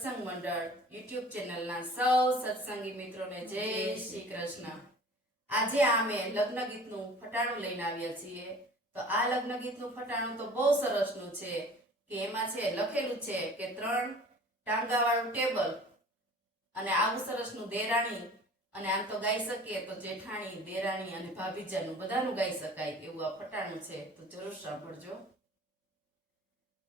સત્સંગ મંડળ યુટ્યુબ ચેનલના સૌ સત્સંગી મિત્રોને જય શ્રી કૃષ્ણ। આજે અમે લગ્ન ગીતનું ફટાણું લઈને આવ્યા છીએ। તો આ લગ્ન ગીતનું ફટાણું તો બહુ સરસનું છે કે એમાં છે લખેલું છે કે 3 ટાંગાવાળું ટેબલ અને આવું સરસનું દેરાણી અને આમ તો ગાઈ શકીએ તો જેઠાણી દેરાણી અને ભાભીજાનું બધાનું ગાઈ શકાય એવું આ ફટાણું છે। તો જરૂર સાંભળજો।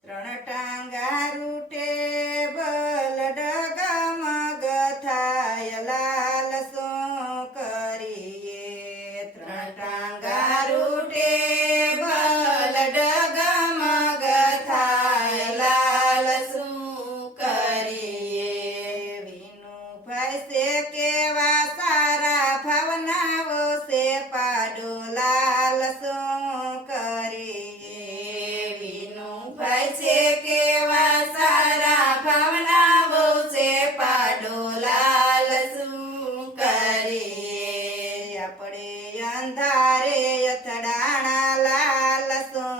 3 ટાંગારું ટેબલ ડગમગ થાય લાલ શું કરીએ। 3 ટાંગારું ટેબલ ડગમગ થાય લાલ શું કરીએ। વિનુભાઈ છે કેવા સારા ભાવનાઓ છે પાડો લાલ શું કરીએ। વિનુભાઈ છે કેવા સારા ભાવનાઓ છે પાડો લાલ શું કરીએ। આપણે અંધારે અથડાણા લાલ શું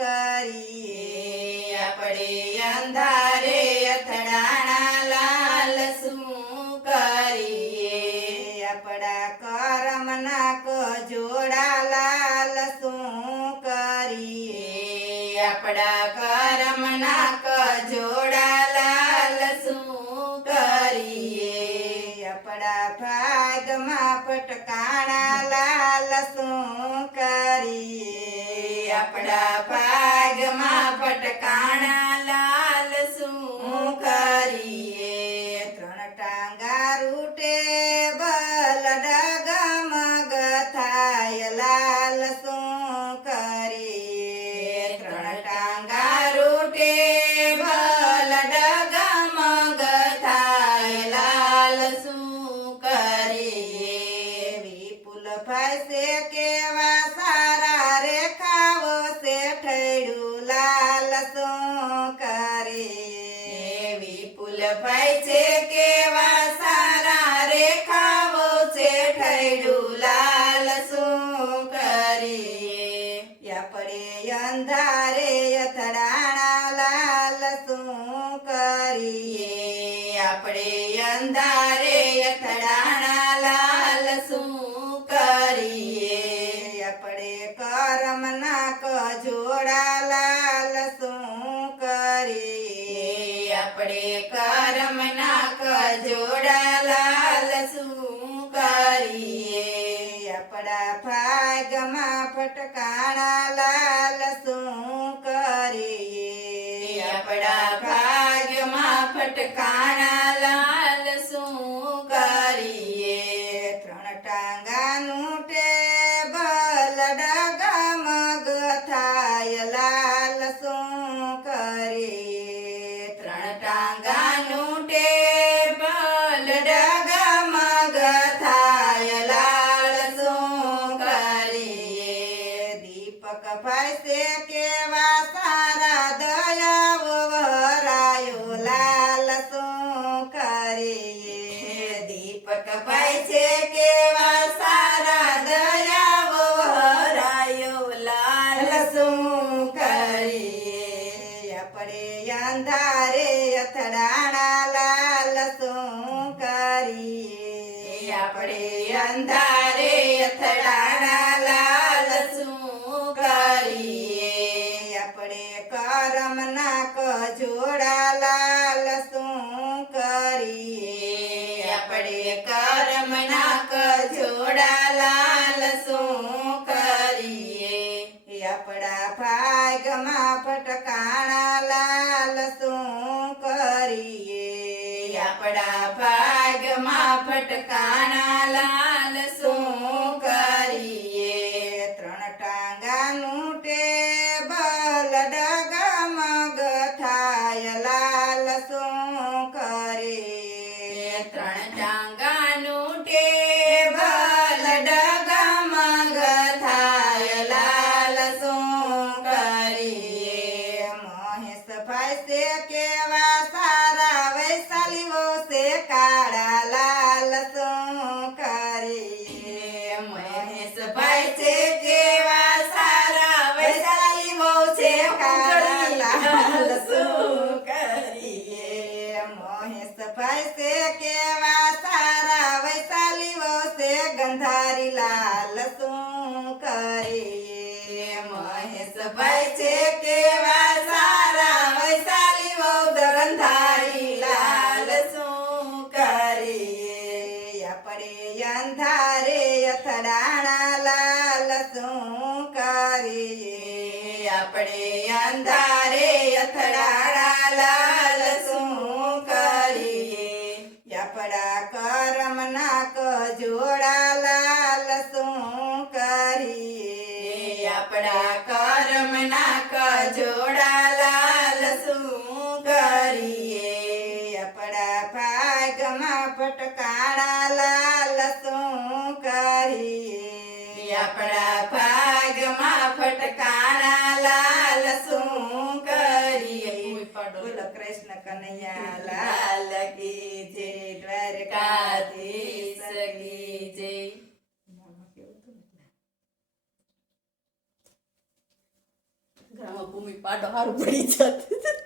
કરીએ। આપણે અંધારે અથડાણા લાલ શું કરીએ। આપણા કરમના કજોડા લાલ શું કરીએ। આપણા કરમના કજોડા લાલ શું કરીએ। આપણા ભાગમાં ફટકાણા લાલ શું કરીએ। આપણા ભાગમાં ફટકાણા લાલ શું કરીએ। 3 ટાંગારું ટેબલ ડગમગ થાય લાલ શું કરીએ। 3 ટાંગારું ટેબલ ડગમગ થાય લાલ શું કરીએ। વિપુલભાઈ છે કેવા સારા રેખાઓ છે ઠેડું લાલ શું કરીએ। વિપુલભાઈ છે કેવા સારા રેખાઓ છે ઠેડું લાલ શું કરીએ। આપણે અંધારે અથડાણા લાલ શું કરીએ। આપણે અંધારે અથડાણા લાલ શું કરીએ। આપણે કરમના કજોડા લાલ શું કરીએ। આપણે કરમના કજોડા લાલ શું કરીએ। આપણા ભાગમાં ફટકાણા લાલ શું કરીએ। આપણા ભાગમાં ફટકાણા લાલ શું કરીએ। 3 ટાંગાનું ટેબલ ડગમગ થાય લાલ શું કરીએ। 3 ટાંગાનું ટેબલ ડગમગ થાય લાલ શું કરીએ। દીપકભાઈ છે કેવા સારા દયાઓ વરાયો લાલ શું કરીએ। દીપકભાઈ છે કેવા સારા દયાઓ વરાયો લાલ શું કરીએ। આપણે અંધારે અથડાણા લાલ શું કરીએ। આપણે અંધારે અથડાણા લાલ શું કરીએ। આપણે કરમના કજોડા લાલ શું કરીએ। આપણે કરમના કજોડા લાલ શું કરીએ। આપણા ભાગમાં ફટકાણા લાલ શું કરીએ। આપણા ભાગમાં ફટકાણા લાલ શું કરીએ। 3 ટાંગાનું ટેબલ ડગમગ થાય લાલ શું કરીએ। 3 ટાંગાનું ટેબલ ડગમગ થાય લાલ શું કરીએ। મહેશભાઈ છે કેવા સારા વૈશાલીઓ છે કાળા લાલ શું કરીએ। ગંધારી લાલ શું કરીએ મહેશભાઈ છે કેવા સારા વૈશાલી વૌદ ગંધારી લાલ શું કરીએ આપણે અંધારે અથડાણા લાલ શું કરીએ આપણે અંધારે અથડાણા લાલ શું કરીએ આપણા કરમ નાક જોડા લાલ શું કરીએ આપણા કરમ નાક જોડા લાલ શું કરીએ આપણા ભાગમાં ફટકાણા લાલ શું કરીએ આપણા ભાગમાં ફટકાણા લાલ શું કરીએ બોલો કૃષ્ણ કનૈયા લાલ કી જય દ્વારકાધીશ કી જય ઘરમાં ભૂમિ પાડો હારું પડી જતું